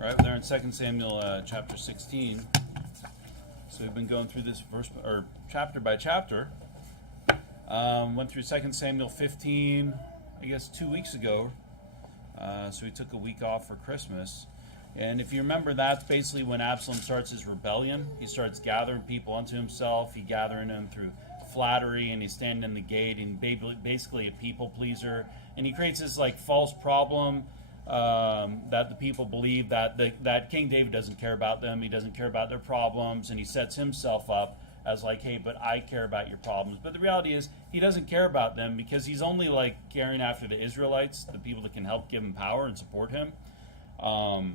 All right, we're there in 2 Samuel chapter 16. So we've been going through this verse or chapter by chapter. Went through 2 Samuel 15, I guess 2 weeks ago. So we took a week off for Christmas. And if you remember, that's basically when Absalom starts his rebellion. He starts gathering people unto himself. He's gathering them through flattery, and he's standing in the gate, and basically a people pleaser. And he creates this like false problem that the people believe that King David doesn't care about them. He doesn't care about their problems, and he sets himself up as like, hey, but I care about your problems. But the reality is he doesn't care about them because he's only like caring after the Israelites, the people that can help give him power and support him. And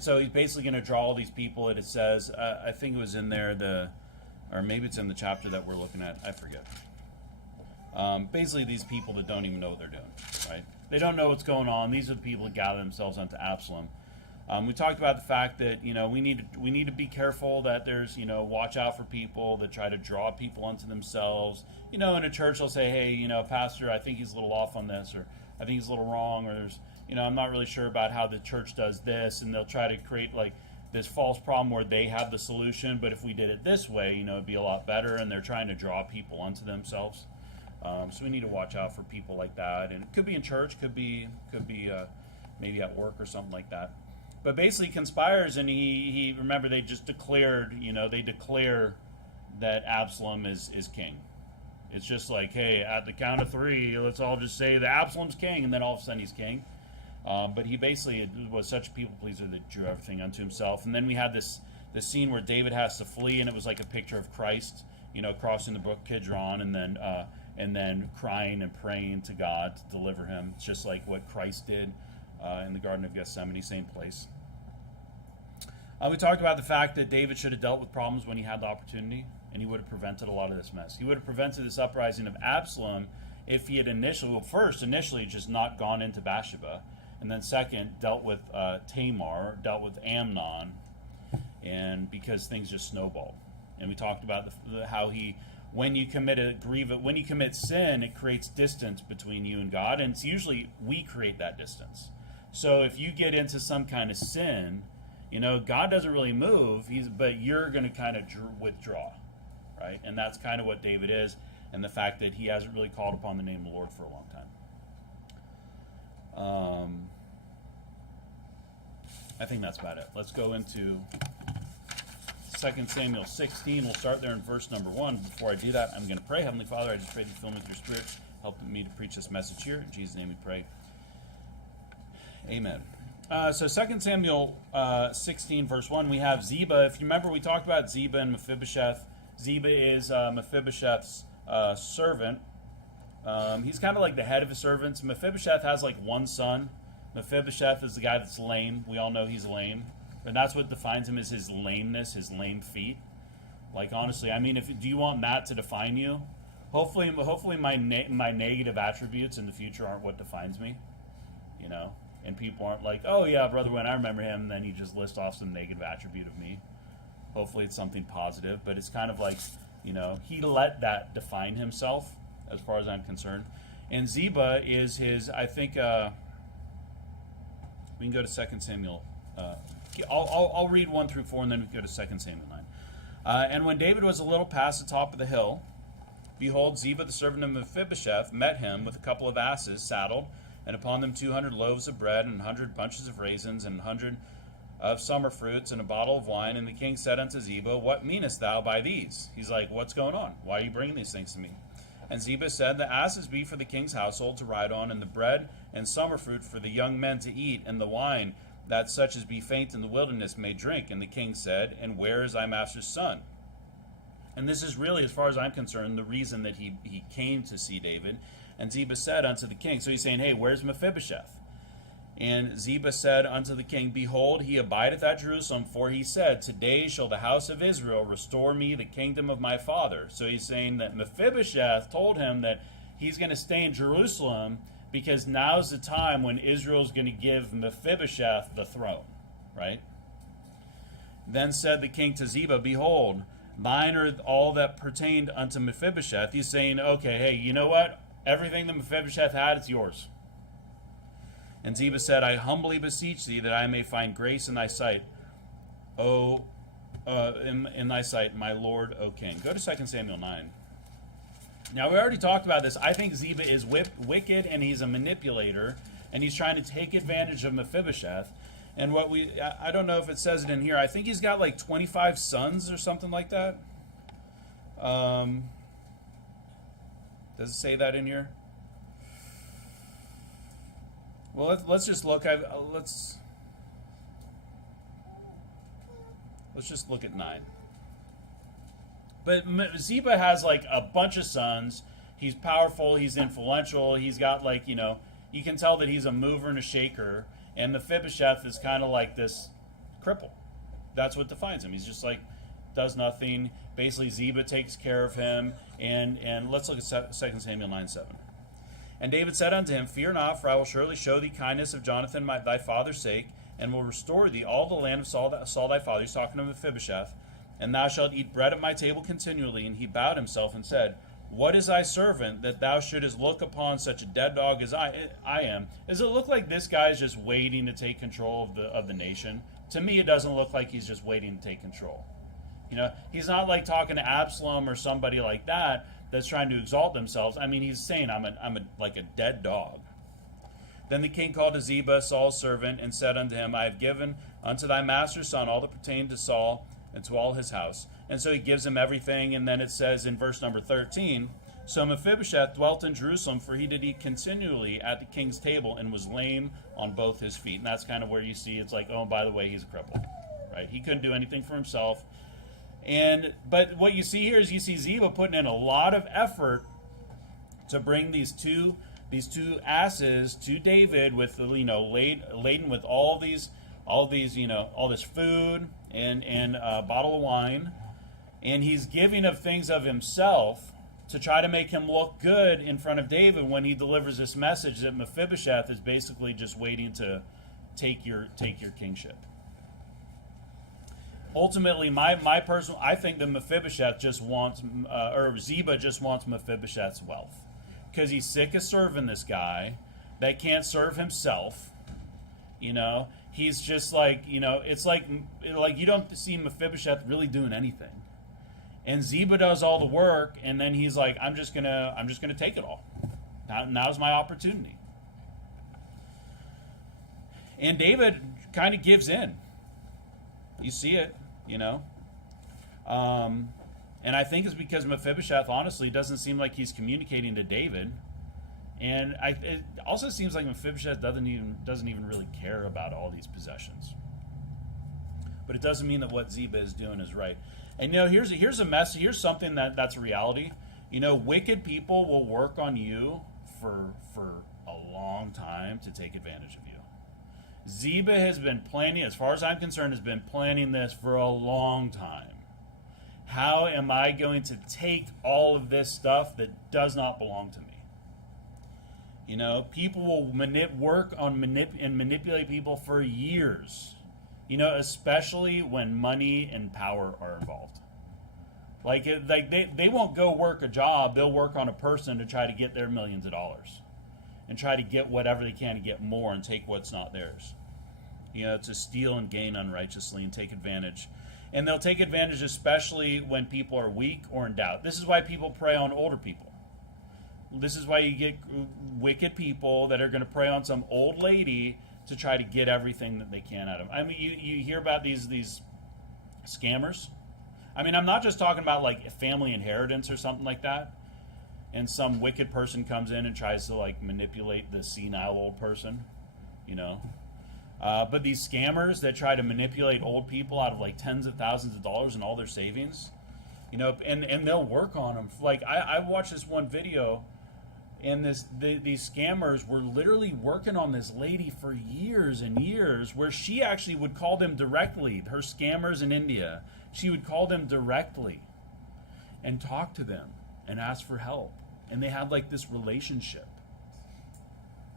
so he's basically going to draw all these people. And it says, I think it was in there, or maybe it's in the chapter that we're looking at. I forget. Basically, these people that don't even know what they're doing, right? They don't know what's going on. These are the people that gather themselves onto Absalom. We talked about the fact that we need to be careful that there's watch out for people that try to draw people onto themselves. In a church they'll say, hey, pastor, I think he's a little off on this, or I think he's a little wrong, or there's I'm not really sure about how the church does this, and they'll try to create like this false problem where they have the solution, but if we did it this way, it'd be a lot better, and they're trying to draw people onto themselves. So we need to watch out for people like that, and it could be in church, could be maybe at work or something like that. But basically, he conspires, and he remember they just declared, they declare that Absalom is king. It's just like, hey, at the count of three, let's all just say that Absalom's king, and then all of a sudden he's king. But he basically was such a people pleaser that drew everything unto himself. And then we had this scene where David has to flee, and it was like a picture of Christ, crossing the brook Kidron, and then crying and praying to God to deliver him. It's just like what Christ did in the Garden of Gethsemane, same place. We talked about the fact that David should have dealt with problems when he had the opportunity, and he would have prevented a lot of this mess. He would have prevented this uprising of Absalom if he had initially just not gone into Bathsheba, and then second, dealt with Tamar, dealt with Amnon, and because things just snowballed. And we talked about how when you commit sin, it creates distance between you and God, and it's usually we create that distance. So if you get into some kind of sin, God doesn't really move, but you're going to kind of withdraw, right? And that's kind of what David is, and the fact that he hasn't really called upon the name of the Lord for a long time. I think that's about it. Let's go into 2 Samuel 16. We'll start there in verse number 1. Before I do that, I'm going to pray. Heavenly Father, I just pray that you fill me with your Spirit. Help me to preach this message here. In Jesus' name we pray. Amen. So 2 Samuel 16, verse 1, we have Ziba. If you remember, we talked about Ziba and Mephibosheth. Ziba is Mephibosheth's servant. He's kind of like the head of his servants. Mephibosheth has like one son. Mephibosheth is the guy that's lame. We all know he's lame. And that's what defines him, is his lameness, his lame feet. Like, honestly, I mean, do you want that to define you? Hopefully my negative attributes in the future aren't what defines me, and people aren't like, oh yeah, Brother Wynn, I remember him, and then you just list off some negative attribute of me. Hopefully it's something positive, but it's kind of like, he let that define himself, as far as I'm concerned. And Ziba is his, I think, we can go to 2 Samuel. I'll read 1 through 4, and then we can go to 2 Samuel 9. And when David was a little past the top of the hill, behold, Ziba the servant of Mephibosheth met him with a couple of asses saddled, and upon them 200 loaves of bread, and 100 bunches of raisins, and 100 of summer fruits, and a bottle of wine. And the king said unto Ziba, what meanest thou by these? He's like, what's going on? Why are you bringing these things to me? And Ziba said, the asses be for the king's household to ride on, and the bread and summer fruit for the young men to eat, and the wine that such as be faint in the wilderness may drink. And the king said, and where is thy master's son? And this is really, as far as I'm concerned, the reason that he came to see David. And Ziba said unto the king, so he's saying, hey, where's Mephibosheth? And Ziba said unto the king, behold, he abideth at Jerusalem, for he said, today shall the house of Israel restore me the kingdom of my father. So he's saying that Mephibosheth told him that he's going to stay in Jerusalem because now's the time when Israel's going to give Mephibosheth the throne, right? Then said the king to Ziba, behold, thine are all that pertained unto Mephibosheth. He's saying, okay, hey, you know what? Everything that Mephibosheth had, it's yours. And Ziba said, I humbly beseech thee that I may find grace in thy sight, in thy sight, my lord, O king. Go to 2 Samuel 9. Now, we already talked about this. I think Ziba is wicked, and he's a manipulator, and he's trying to take advantage of Mephibosheth. And I don't know if it says it in here. I think he's got like 25 sons or something like that. Does it say that in here? Well, let's just look. Let's just look at 9. But Ziba has like a bunch of sons. He's powerful. He's influential. He's got like, you can tell that he's a mover and a shaker. And Mephibosheth is kind of like this cripple. That's what defines him. He's just like, does nothing. Basically, Ziba takes care of him. And let's look at 2 Samuel 9:7. And David said unto him, Fear not, for I will surely show thee kindness of Jonathan thy father's sake, and will restore thee all the land of Saul thy father. He's talking to Mephibosheth. And thou shalt eat bread at my table continually. And he bowed himself and said, What is thy servant that thou shouldest look upon such a dead dog as I am? Does it look like this guy is just waiting to take control of the nation? To me, it doesn't look like he's just waiting to take control. He's not like talking to Absalom or somebody like that that's trying to exalt themselves. I mean, he's saying, I'm like a dead dog. Then the king called to Ziba, Saul's servant, and said unto him, I have given unto thy master's son all that pertained to Saul and to all his house. And so he gives him everything, and then it says in verse number 13, So Mephibosheth dwelt in Jerusalem, for he did eat continually at the king's table, and was lame on both his feet. And that's kind of where you see it's like, oh, by the way, he's a cripple, right? He couldn't do anything for himself. But what you see here is you see Ziba putting in a lot of effort to bring these two asses to David with, laden with all this food and a bottle of wine, and he's giving of things of himself to try to make him look good in front of David when he delivers this message that Mephibosheth is basically just waiting to take your kingship. Ultimately, I think that Mephibosheth just wants, or Ziba just wants Mephibosheth's wealth, because he's sick of serving this guy that can't serve himself. He's just like, it's like you don't see Mephibosheth really doing anything. And Ziba does all the work, and then he's like, I'm just gonna take it all. Now's my opportunity. And David kind of gives in. You see it, And I think it's because Mephibosheth, honestly, doesn't seem like he's communicating to David. And it also seems like Mephibosheth doesn't even really care about all these possessions. But it doesn't mean that what Ziba is doing is right. And here's a mess. Here's something that's a reality. Wicked people will work on you for a long time to take advantage of you. Ziba has been planning, as far as I'm concerned, has been planning this for a long time. How am I going to take all of this stuff that does not belong to me? People will manipulate people for years. Especially when money and power are involved. They won't go work a job. They'll work on a person to try to get their millions of dollars, and try to get whatever they can to get more and take what's not theirs. To steal and gain unrighteously and take advantage. And they'll take advantage especially when people are weak or in doubt. This is why people prey on older people. This is why you get wicked people that are going to prey on some old lady to try to get everything that they can out of them. I mean, you hear about these scammers. I mean, I'm not just talking about like family inheritance or something like that, and some wicked person comes in and tries to like manipulate the senile old person, But these scammers that try to manipulate old people out of like tens of thousands of dollars and all their savings, and they'll work on them. Like I watched this one video. And these scammers were literally working on this lady for years and years, where she actually would call them directly. Her scammers in India, she would call them directly and talk to them and ask for help. And they had like this relationship.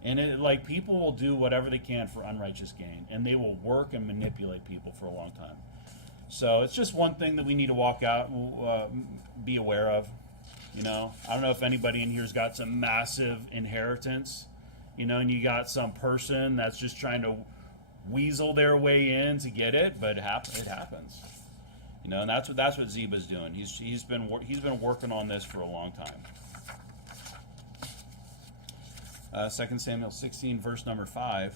And people will do whatever they can for unrighteous gain, and they will work and manipulate people for a long time. So it's just one thing that we need to be aware of. I don't know if anybody in here's got some massive inheritance and you got some person that's just trying to weasel their way in to get it, but it happens. And that's what Ziba's doing. He's been working on this for a long time. 2 Samuel 16, verse number 5.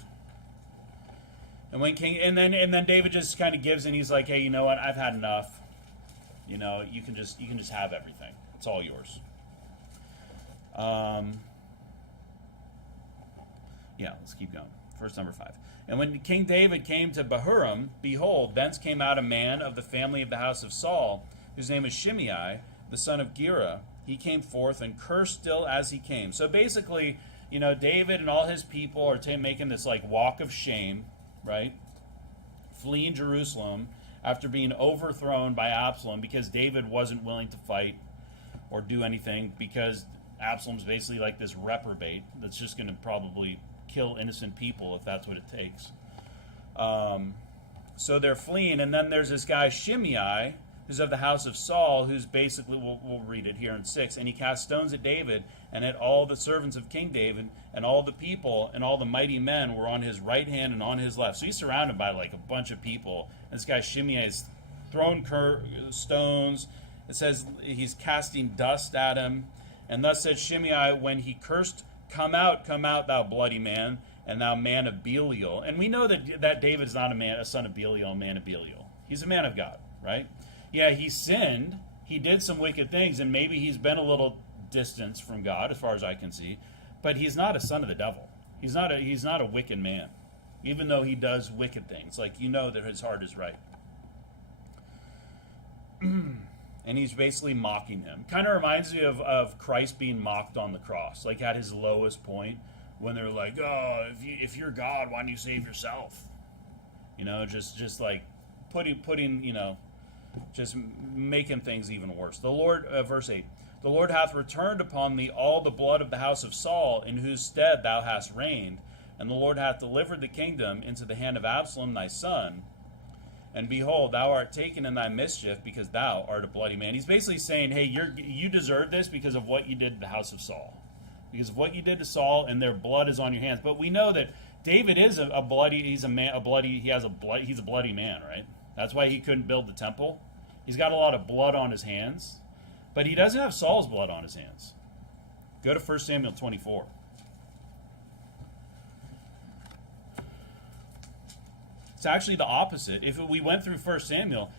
And and then David just kind of gives in. He's like, hey, you know what? I've had enough. You can just have everything. It's all yours. Let's keep going. Verse number 5. And when King David came to Bahurim, behold, thence came out a man of the family of the house of Saul, whose name is Shimei, the son of Gera. He came forth and cursed still as he came. So basically, David and all his people are making this walk of shame, right? Fleeing Jerusalem after being overthrown by Absalom because David wasn't willing to fight or do anything, because Absalom's basically like this reprobate that's just going to probably kill innocent people if that's what it takes. So they're fleeing, and then there's this guy Shimei, who's of the house of Saul, who's basically, we'll read it here in 6, and he cast stones at David and at all the servants of King David, and all the people and all the mighty men were on his right hand and on his left. So he's surrounded by a bunch of people. And this guy Shimei is thrown stones. It says he's casting dust at him. And thus said Shimei, when he cursed, come out, thou bloody man, and thou man of Belial. And we know that David's not a son of Belial, a man of Belial. He's a man of God, right? Yeah, he sinned. He did some wicked things, and maybe he's been a little distance from God, as far as I can see. But he's not a son of the devil. He's not a wicked man, even though he does wicked things. That his heart is right. And he's basically mocking him. Kind of reminds me of Christ being mocked on the cross, at his lowest point, when they're like, "Oh, if you're God, why don't you save yourself?" Just putting, just making things even worse. The Lord, verse 8, the Lord hath returned upon thee all the blood of the house of Saul, in whose stead thou hast reigned, and the Lord hath delivered the kingdom into the hand of Absalom thy son. And behold, thou art taken in thy mischief, because thou art a bloody man. He's basically saying, hey, you deserve this because of what you did to the house of Saul. Because of what you did to Saul, and their blood is on your hands. But we know that David is he's a bloody man, right? That's why he couldn't build the temple. He's got a lot of blood on his hands. But he doesn't have Saul's blood on his hands. Go to 1 Samuel 24. It's actually the opposite. If we went through 1 Samuel,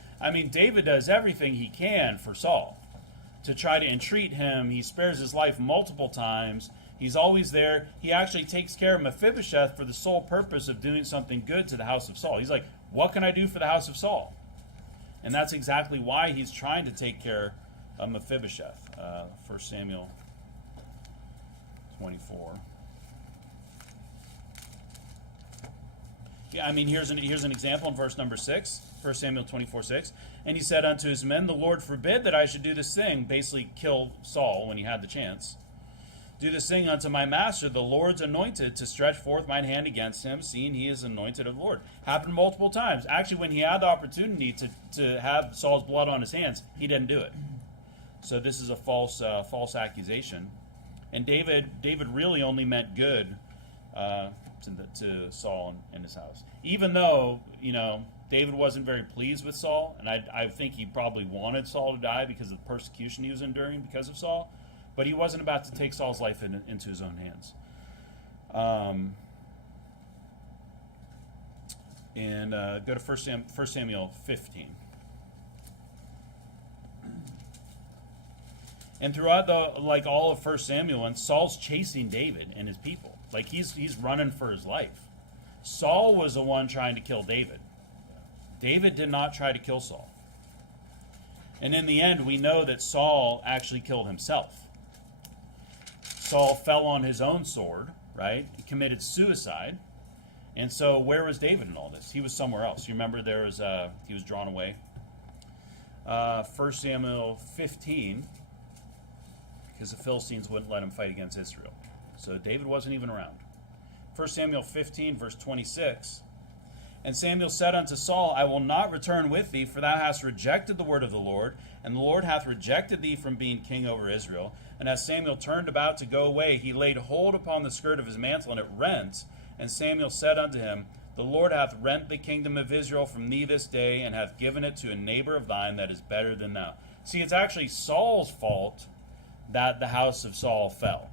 David does everything he can for Saul to try to entreat him. He spares his life multiple times. He's always there. He actually takes care of Mephibosheth for the sole purpose of doing something good to the house of Saul. He's like, what can I do for the house of Saul? And that's exactly why he's trying to take care of Mephibosheth. 1 Samuel 24. Yeah, here's an example in verse number 6, 1 Samuel 24:6. And he said unto his men, the Lord forbid that I should do this thing, basically kill Saul when he had the chance. Do this thing unto my master, the Lord's anointed, to stretch forth mine hand against him, seeing he is anointed of the Lord. Happened multiple times. Actually, when he had the opportunity to have Saul's blood on his hands, he didn't do it. So this is a false accusation. And David really only meant good to Saul and his house. Even though, David wasn't very pleased with Saul, and I think he probably wanted Saul to die because of the persecution he was enduring because of Saul, but he wasn't about to take Saul's life into his own hands. Go to 1 Samuel 15. And throughout all of 1 Samuel, and Saul's chasing David and his people. He's running for his life. Saul was the one trying to kill David. David did not try to kill Saul. And in the end, we know that Saul actually killed himself. Saul fell on his own sword, right? He committed suicide. And so where was David in all this? He was somewhere else. You remember he was drawn away. 1 Samuel 15, because the Philistines wouldn't let him fight against Israel. So David wasn't even around. 1 Samuel 15, verse 26. And Samuel said unto Saul, I will not return with thee, for thou hast rejected the word of the Lord, and the Lord hath rejected thee from being king over Israel. And as Samuel turned about to go away, he laid hold upon the skirt of his mantle, and it rent. And Samuel said unto him, the Lord hath rent the kingdom of Israel from thee this day, and hath given it to a neighbor of thine that is better than thou. See, it's actually Saul's fault that the house of Saul fell.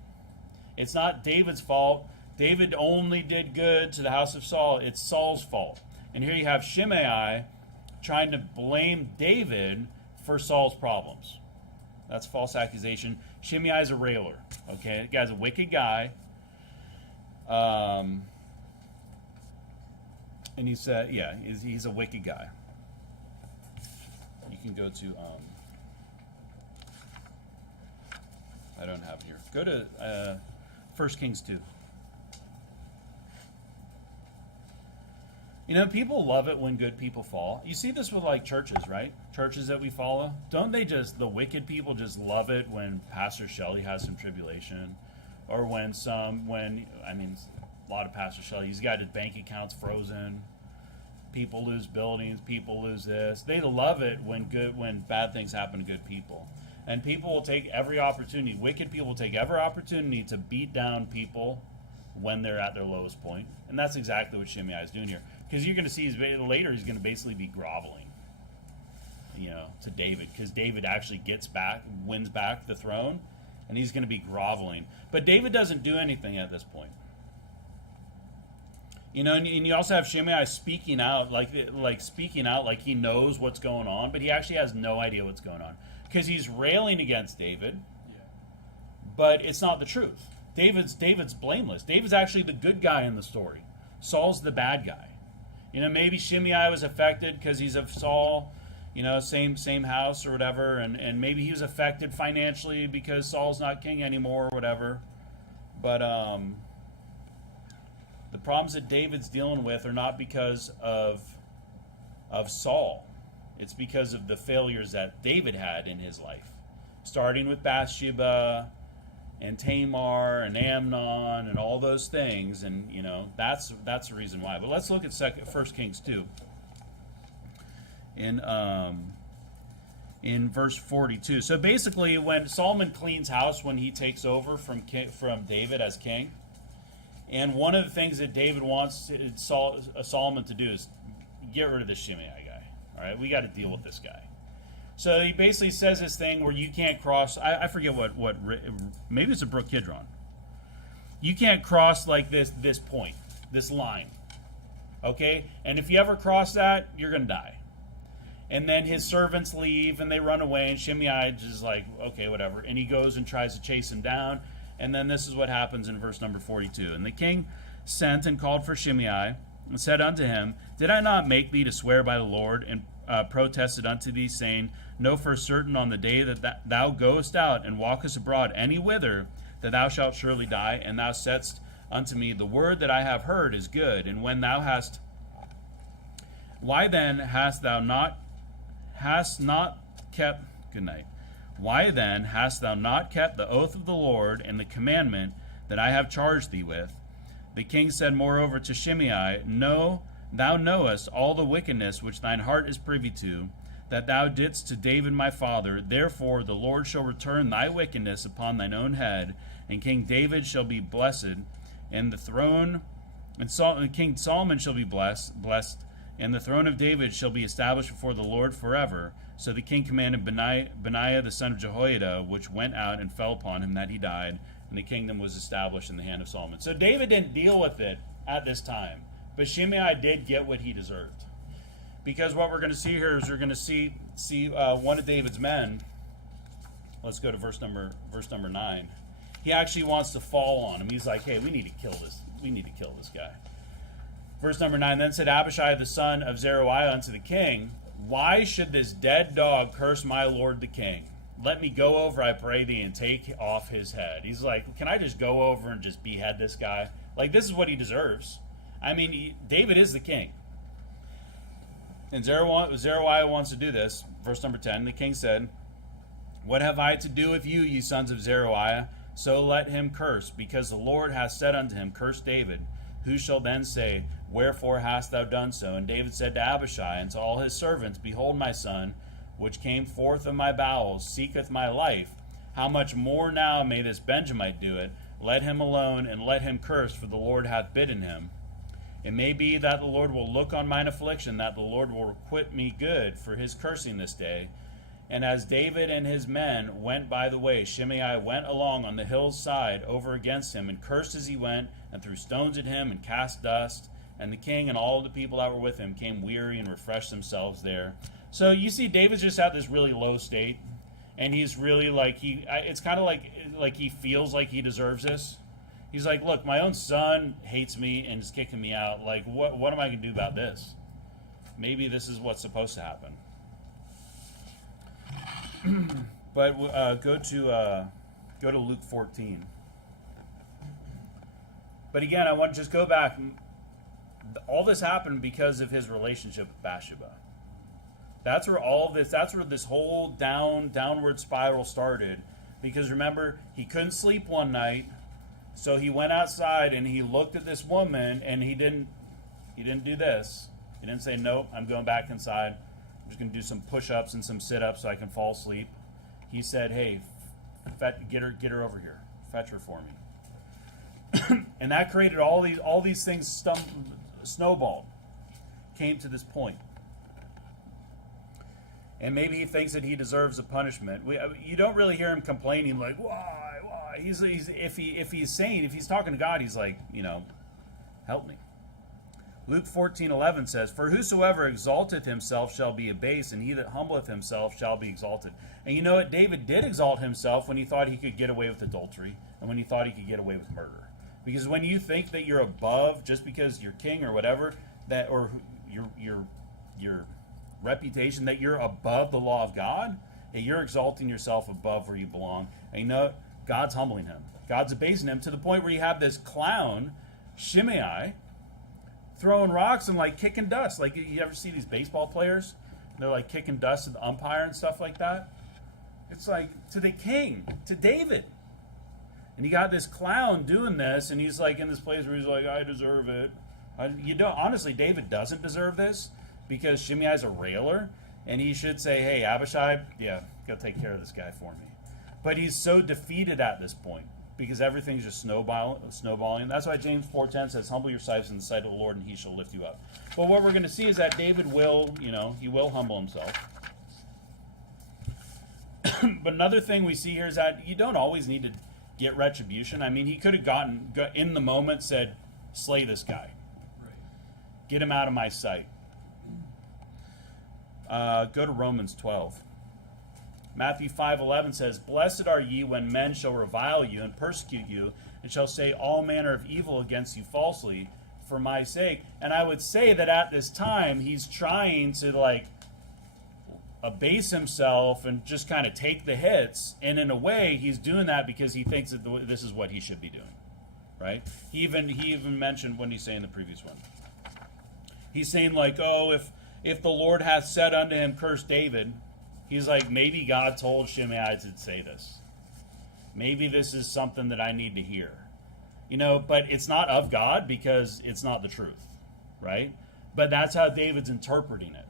It's not David's fault. David only did good to the house of Saul. It's Saul's fault. And here you have Shimei trying to blame David for Saul's problems. That's a false accusation. Shimei is a railer. Okay, the guy's a wicked guy. And he said, yeah, he's a wicked guy. You can go to, I don't have it here. Go to 1 Kings 2. You know, people love it when good people fall. You see this with like churches, right? Churches that we follow. Don't they just, the wicked people just love it when Pastor Shelley has some tribulation? Or when a lot of Pastor Shelley, he's got his bank accounts frozen. People lose buildings, people lose this. They love it when bad things happen to good people. And people will take every opportunity, wicked people will take every opportunity to beat down people when they're at their lowest point. And that's exactly what Shimei is doing here. Because you're going to see later he's going to basically be groveling, to David. Because David actually wins back the throne, and he's going to be groveling. But David doesn't do anything at this point. And you also have Shimei speaking out, speaking out like he knows what's going on, but he actually has no idea what's going on. Because he's railing against David, but it's not the truth. David's blameless. David's actually the good guy in the story. Saul's the bad guy. Maybe Shimei was affected because he's of Saul, same house or whatever, and maybe he was affected financially because Saul's not king anymore or whatever. But the problems that David's dealing with are not because of Saul. It's because of the failures that David had in his life, starting with Bathsheba and Tamar and Amnon and all those things, and that's the reason why. But let's look at 1 Kings 2 in verse 42. So basically, when Solomon cleans house, when he takes over from David as king, and one of the things that David wants Solomon to do is get rid of this Shimei guy. All right, we got to deal with this guy. So he basically says this thing where you can't cross. I forget what maybe it's a Brook Kidron. You can't cross like this point, this line. Okay, and if you ever cross that, you're gonna die. And then his servants leave and they run away, and Shimei just like, okay, whatever. And he goes and tries to chase him down. And then this is what happens in verse number 42. And the king sent and called for Shimei and said unto him, Did I not make thee to swear by the Lord, and protested unto thee, saying, Know for certain on the day that thou goest out and walkest abroad any whither, that thou shalt surely die. And thou saidst unto me, The word that I have heard is good. And when thou hast, why then hast thou not kept, good night. Why then hast thou not kept the oath of the Lord and the commandment that I have charged thee with? The king said moreover to Shimei, No, thou knowest all the wickedness which thine heart is privy to, that thou didst to David my father. Therefore the Lord shall return thy wickedness upon thine own head, and King David shall be blessed, and the throne, and King Solomon shall be blessed, and the throne of David shall be established before the Lord forever. So the king commanded Benaiah the son of Jehoiada, which went out and fell upon him, that he died, and the kingdom was established in the hand of Solomon. So David didn't deal with it at this time, but Shimei did get what he deserved. Because what we're going to see here is we're going to see one of David's men. Let's go to verse number 9. He actually wants to fall on him. He's like, hey, we need to kill this. We need to kill this guy. Verse number 9, Then said Abishai the son of Zeruiah unto the king, Why should this dead dog curse my lord the king? Let me go over, I pray thee, and take off his head. He's like, can I just go over and just behead this guy? Like, this is what he deserves. I mean, David is the king. And Zeruiah wants to do this. Verse number 10, the king said, What have I to do with you, ye sons of Zeruiah? So let him curse, because the Lord hath said unto him, Curse David. Who shall then say, Wherefore hast thou done so? And David said to Abishai and to all his servants, Behold, my son, which came forth of my bowels, seeketh my life. How much more now may this Benjamite do it? Let him alone, and let him curse, for the Lord hath bidden him. It may be that the Lord will look on mine affliction, that the Lord will requite me good for his cursing this day. And as David and his men went by the way, Shimei went along on the hill's side over against him, and cursed as he went, and threw stones at him, and cast dust. And the king and all the people that were with him came weary and refreshed themselves there. So you see, David's just at this really low state, and he's really like, it's kind of like he feels like he deserves this. He's like, look, my own son hates me and is kicking me out. Like, what am I going to do about this? Maybe this is what's supposed to happen. But go to Luke 14. But again, I want to just go back. All this happened because of his relationship with Bathsheba. That's where this whole downward spiral started. Because remember, he couldn't sleep one night, so he went outside and he looked at this woman, and he didn't do this. He didn't say, nope, I'm going back inside. I'm just going to do some push-ups and some sit-ups so I can fall asleep. He said, hey, get her over here. Fetch her for me. And that created all these things snowballed. Came to this point. And maybe he thinks that he deserves a punishment. You don't really hear him complaining like, why? If he's talking to God, he's like, help me. Luke 14:11 says, For whosoever exalteth himself shall be abased, and he that humbleth himself shall be exalted. And you know what? David did exalt himself when he thought he could get away with adultery, and when he thought he could get away with murder. Because when you think that you're above just because you're king or whatever, or your reputation, that you're above the law of God, that you're exalting yourself above where you belong. And you know, God's humbling him. God's abasing him to the point where you have this clown, Shimei, throwing rocks and like kicking dust. Like, you ever see these baseball players? They're like kicking dust at the umpire and stuff like that. It's like to the king, to David. And you got this clown doing this, and he's like in this place where he's like, I deserve it. Honestly, David doesn't deserve this, because Shimei's a railer, and he should say, hey, Abishai, go take care of this guy for me. But he's so defeated at this point, because everything's just snowballing. That's why James 4:10 says, humble yourselves in the sight of the Lord, and he shall lift you up. But what we're going to see is that David will, he will humble himself. But another thing we see here is that you don't always need to get retribution. I mean, he could have got in the moment, said, slay this guy. Right. Get him out of my sight. Go to Romans 12. Matthew 5:11 says, Blessed are ye when men shall revile you and persecute you, and shall say all manner of evil against you falsely for my sake. And I would say that at this time, he's trying to abase himself and just kind of take the hits. And in a way, he's doing that because he thinks that this is what he should be doing. Right? He even mentioned, what did he say in the previous one? He's saying if the Lord hath said unto him, curse David, he's like, maybe God told Shimei to say this. Maybe this is something that I need to hear. But it's not of God because it's not the truth, right? But that's how David's interpreting it.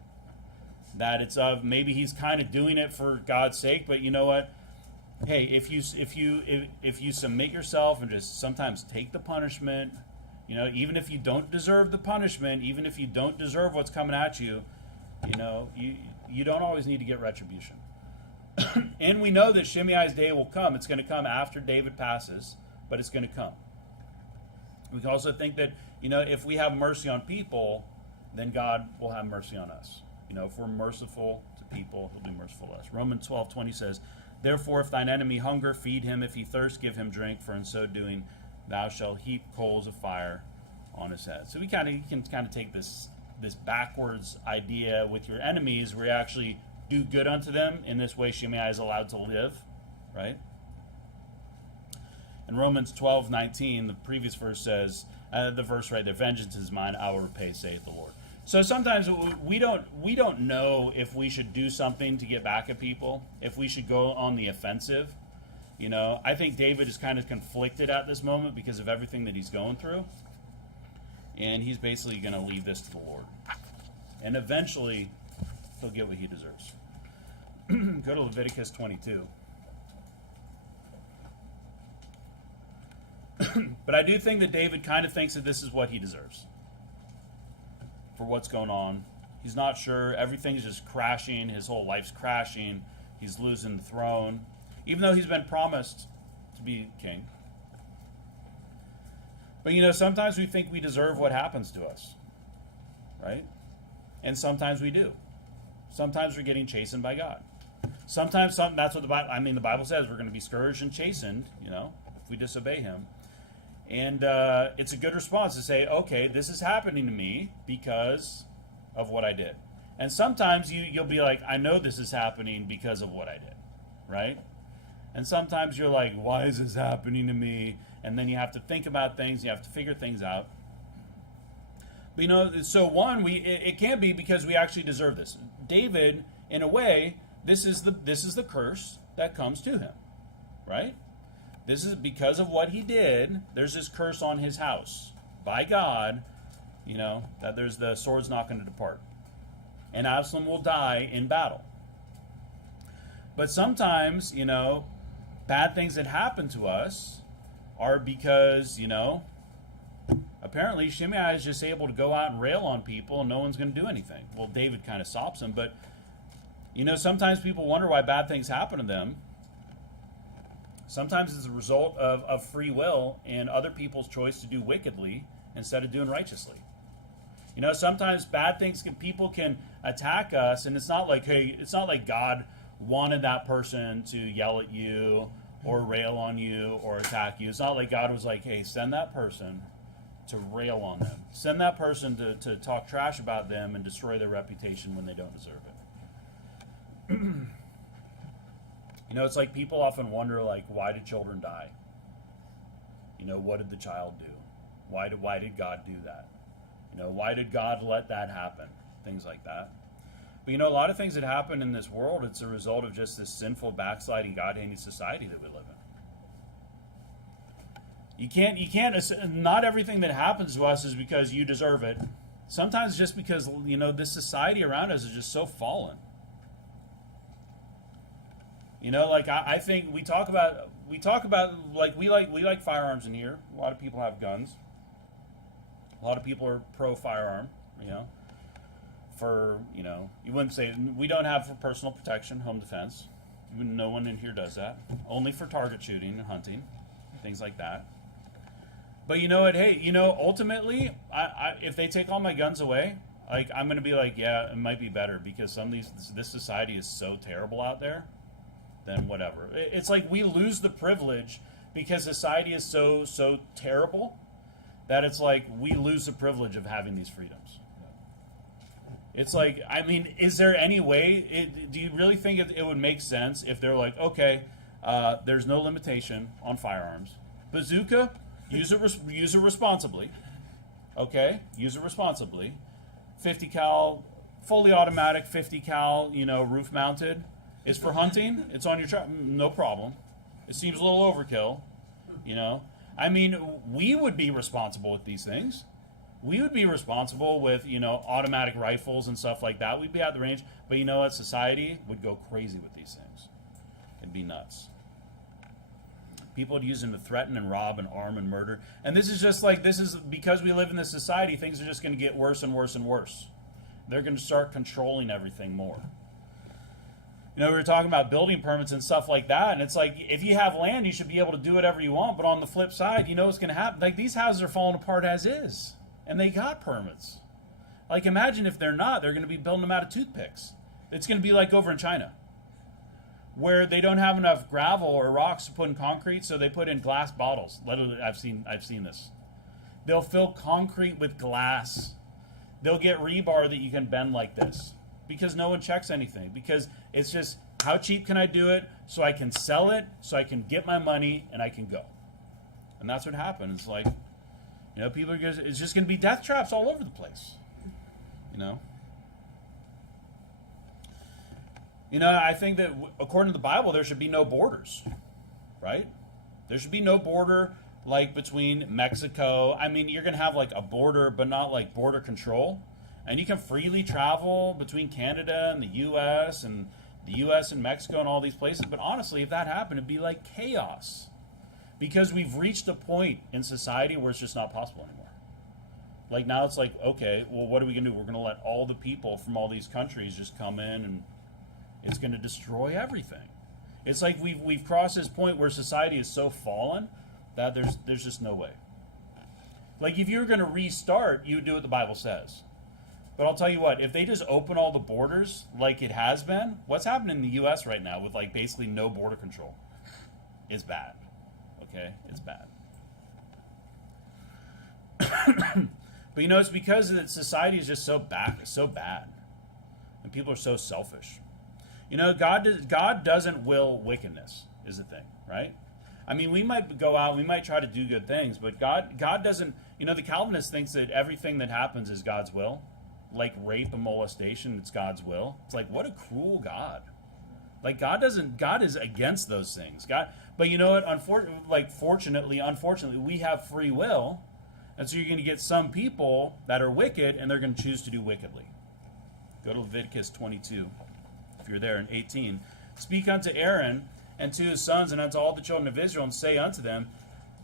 That it's maybe he's kind of doing it for God's sake, but you know what? Hey, if you submit yourself and just sometimes take the punishment, even if you don't deserve the punishment, even if you don't deserve what's coming at you, you don't always need to get retribution. And we know that Shimei's day will come. It's going to come after David passes, but it's going to come. We can also think that, if we have mercy on people, then God will have mercy on us. If we're merciful to people, he'll be merciful to us. Romans 12:20 says, Therefore, if thine enemy hunger, feed him. If he thirst, give him drink. For in so doing, thou shalt heap coals of fire on his head. So you can kind of take this backwards idea with your enemies, where you actually do good unto them. In this way, Shimei is allowed to live, right? In Romans 12:19, the previous verse says, the verse right there, vengeance is mine, I will repay, saith the Lord. So sometimes we don't know if we should do something to get back at people, if we should go on the offensive. I think David is kind of conflicted at this moment because of everything that he's going through. And he's basically going to leave this to the Lord. And eventually, he'll get what he deserves. Go to Leviticus 22. But I do think that David kind of thinks that this is what he deserves for what's going on. He's not sure. Everything's just crashing. His whole life's crashing. He's losing the throne, even though he's been promised to be king. But, sometimes we think we deserve what happens to us, right? And sometimes we do. Sometimes we're getting chastened by God. Sometimes that's what the Bible says. We're going to be scourged and chastened, if we disobey him. And it's a good response to say, okay, this is happening to me because of what I did. And sometimes you'll be like, I know this is happening because of what I did, right? And sometimes you're like, why is this happening to me? And then you have to think about things. You have to figure things out. But so one, it can't be because we actually deserve this. David, in a way, this is the curse that comes to him, right? This is because of what he did. There's this curse on his house by God, that there's the sword's not going to depart, and Absalom will die in battle. But sometimes, bad things that happen to us are because, apparently Shimei is just able to go out and rail on people and no one's going to do anything. Well, David kind of stops him, but, sometimes people wonder why bad things happen to them. Sometimes it's a result of free will and other people's choice to do wickedly instead of doing righteously. Sometimes bad things people can attack us, and it's not like God wanted that person to yell at you or rail on you or attack you. It's not like God was like, hey, send that person to rail on them. Send that person to talk trash about them and destroy their reputation when they don't deserve it. It's like people often wonder, like, why did children die? What did the child do? Why did God do that? Why did God let that happen? Things like that. But a lot of things that happen in this world, it's a result of just this sinful, backsliding, God-hating society that we live in. You can't, not everything that happens to us is because you deserve it. Sometimes just because, this society around us is just so fallen. I think we talk about like we like firearms in here. A lot of people have guns. A lot of people are pro firearm, for, you wouldn't say, we don't have for personal protection, home defense. No one in here does that. Only for target shooting and hunting, things like that. But you know what, hey, ultimately, if they take all my guns away, like, I'm going to be like, yeah, it might be better because this society is so terrible out there. Then whatever. It's like we lose the privilege because society is so terrible that it's like we lose the privilege of having these freedoms. It's like, is there any way, do you really think it would make sense if they're like, okay, there's no limitation on firearms. Bazooka, use it responsibly. Okay, use it responsibly. 50 cal, fully automatic 50 cal, roof mounted. It's for hunting. It's on your truck. No problem. It seems a little overkill, we would be responsible with these things. We would be responsible with, automatic rifles and stuff like that. We'd be at the range. But you know what? Society would go crazy with these things. It'd be nuts. People would use them to threaten and rob and arm and murder. And this is because we live in this society, things are just going to get worse and worse and worse. They're going to start controlling everything more. We were talking about building permits and stuff like that, and it's like, if you have land, you should be able to do whatever you want, but on the flip side, what's going to happen? Like, these houses are falling apart as is, and they got permits. Like, imagine if they're not, they're going to be building them out of toothpicks. It's going to be like over in China, where they don't have enough gravel or rocks to put in concrete, so they put in glass bottles. Literally, I've seen this. They'll fill concrete with glass. They'll get rebar that you can bend like this. Because no one checks anything. Because it's just, how cheap can I do it so I can sell it, so I can get my money, and I can go. And that's what happened. It's like, people are just, it's just going to be death traps all over the place. I think that according to the Bible, there should be no borders. Right? There should be no border like between Mexico. I mean, you're going to have like a border, but not like border control. And you can freely travel between Canada and the U.S. and the U.S. and Mexico and all these places. But honestly, if that happened, it'd be like chaos. Because we've reached a point in society where it's just not possible anymore. Like now it's like, okay, well, what are we going to do? We're going to let all the people from all these countries just come in and it's going to destroy everything. It's like we've crossed this point where society is so fallen that there's just no way. Like if you were going to restart, you would do what the Bible says. But I'll tell you what, if they just open all the borders like it has been, what's happening in the U.S. right now with like basically no border control is bad. Okay? It's bad. But you know, it's because that society is just so bad. And people are so selfish. You know, God doesn't will wickedness, is the thing, right? I mean, we might go out, we might try to do good things, but God doesn't, you know, the Calvinist thinks that everything that happens is God's will. Like rape and molestation, it's God's will. It's like, what a cruel God. Like God is against those things. But you know what? Unfortunately, we have free will, and so you're going to get some people that are wicked, and they're going to choose to do wickedly. Go to Leviticus 22, if you're there in 18. Speak unto Aaron and to his sons and unto all the children of Israel, and say unto them,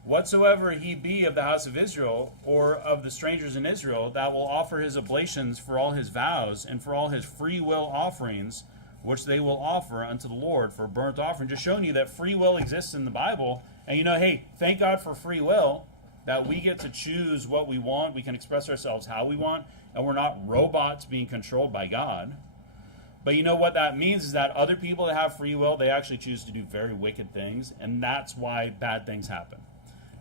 whatsoever he be of the house of Israel, or of the strangers in Israel, that will offer his oblations for all his vows, and for all his free will offerings, which they will offer unto the Lord for a burnt offering. Just showing you that free will exists in the Bible. And you know, hey, thank God for free will, that we get to choose what we want. We can express ourselves how we want, and we're not robots being controlled by God. But you know what that means is that other people that have free will, they actually choose to do very wicked things, and that's why bad things happen.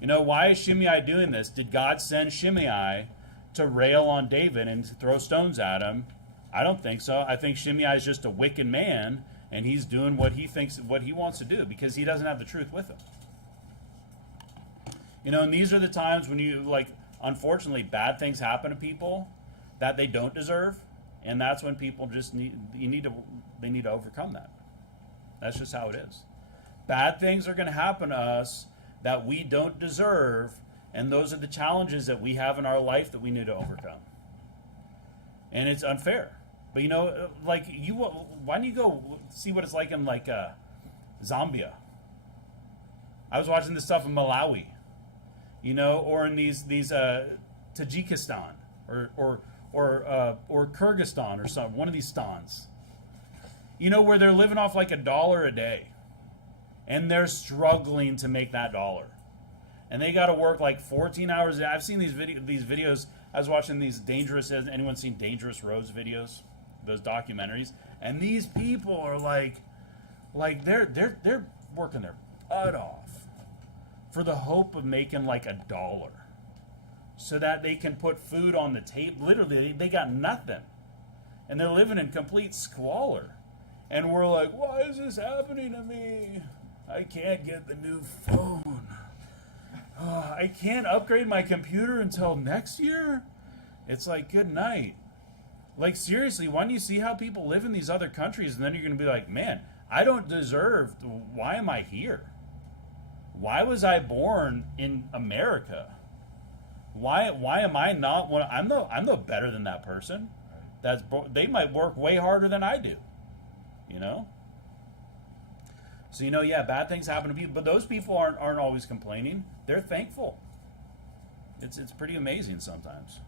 You know, why is Shimei doing this? Did God send Shimei to rail on David and to throw stones at him? I don't think so. I think Shimei is just a wicked man, and he's doing what he thinks, what he wants to do, because he doesn't have the truth with him. You know, and these are the times when you, like, unfortunately, bad things happen to people that they don't deserve, and that's when people just need to overcome that. That's just how it is. Bad things are going to happen to us that we don't deserve, and those are the challenges that we have in our life that we need to overcome. And it's unfair. But you know, like, why don't you go see what it's like in like Zambia? I was watching this stuff in Malawi, you know, or in these Tajikistan or Kyrgyzstan or some one of these stans, you know, where they're living off like $1 a day. And they're struggling to make that dollar. And they got to work like 14 hours a day. I've seen these videos. I was watching these dangerous, has anyone seen Dangerous Roads videos? Those documentaries. And these people are like they're working their butt off for the hope of making like $1 so that they can put food on the table. Literally, they got nothing. And they're living in complete squalor. And we're like, why is this happening to me? I can't get the new phone. I can't upgrade my computer until next year? It's like, good night. Like, seriously, why don't you see how people live in these other countries, and then you're going to be like, man, I don't deserve, why am I here? Why was I born in America? Why am I not, I'm no better than that person. They might work way harder than I do, you know? So, you know, yeah, bad things happen to people, but those people aren't always complaining. They're thankful. It's pretty amazing sometimes.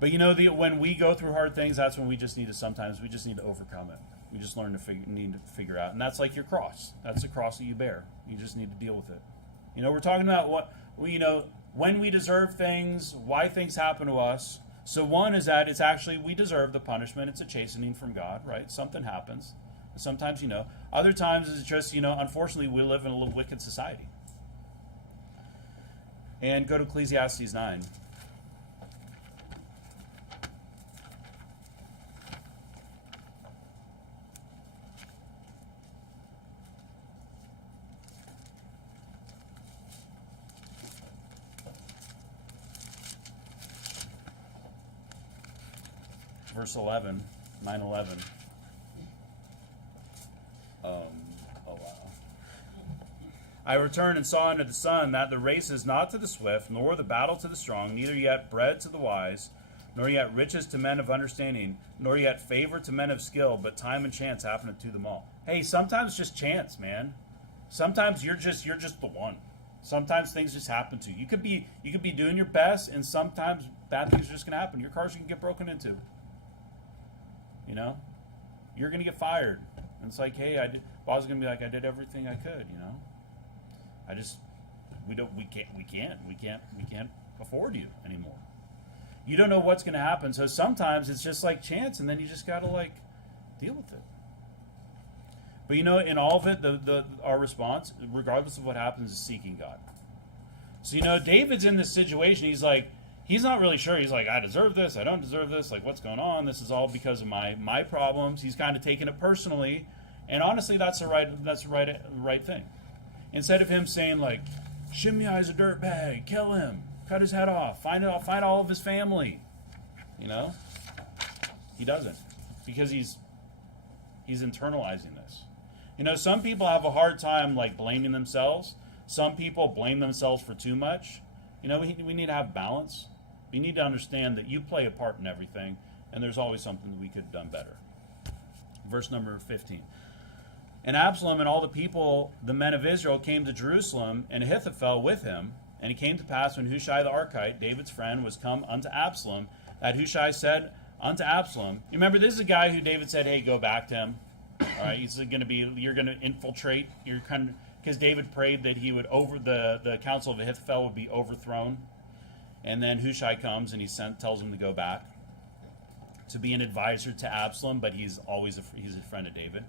But you know, when we go through hard things, that's when we just need to overcome it. We just need to figure out, and that's like your cross. That's the cross that you bear. You just need to deal with it. You know, we're talking about when we deserve things, why things happen to us. So one is that it's actually we deserve the punishment. It's a chastening from God, right? Something happens. Sometimes, you know. Other times it's just, you know, unfortunately we live in a little wicked society. And go to Ecclesiastes 9. Verse 11, 9:11. Oh wow. I returned and saw under the sun that the race is not to the swift, nor the battle to the strong, neither yet bread to the wise, nor yet riches to men of understanding, nor yet favor to men of skill, but time and chance happeneth to them all. Hey, sometimes just chance, man. Sometimes you're just the one. Sometimes things just happen to you. You could be doing your best, and sometimes bad things are just gonna happen. Your car's gonna get broken into. You know, you're gonna get fired, and it's like, hey, boss is gonna be like, I did everything I could. You know. We can't afford you anymore. You don't know what's going to happen, so sometimes it's just like chance, and then you just got to like deal with it. But you know, in all of it, our response, regardless of what happens, is seeking God. So you know, David's in this situation. He's not really sure. He's like, I deserve this. I don't deserve this. Like, what's going on? This is all because of my problems. He's kind of taking it personally, and honestly, that's the right thing. Instead of him saying like, Shimei's a dirtbag, kill him, cut his head off, find all of his family, you know, he doesn't, because he's internalizing this. You know, some people have a hard time like blaming themselves. Some people blame themselves for too much. You know, we need to have balance. We need to understand that you play a part in everything, and there's always something that we could have done better. Verse number 15. And Absalom and all the people, the men of Israel, came to Jerusalem, and Ahithophel with him. And it came to pass when Hushai the Archite, David's friend, was come unto Absalom, that Hushai said unto Absalom, you remember, this is a guy who David said, hey, go back to him. All right, you're going to infiltrate. Because David prayed that he would the council of Ahithophel would be overthrown. And then Hushai comes and tells him to go back to be an advisor to Absalom, but he's a friend of David.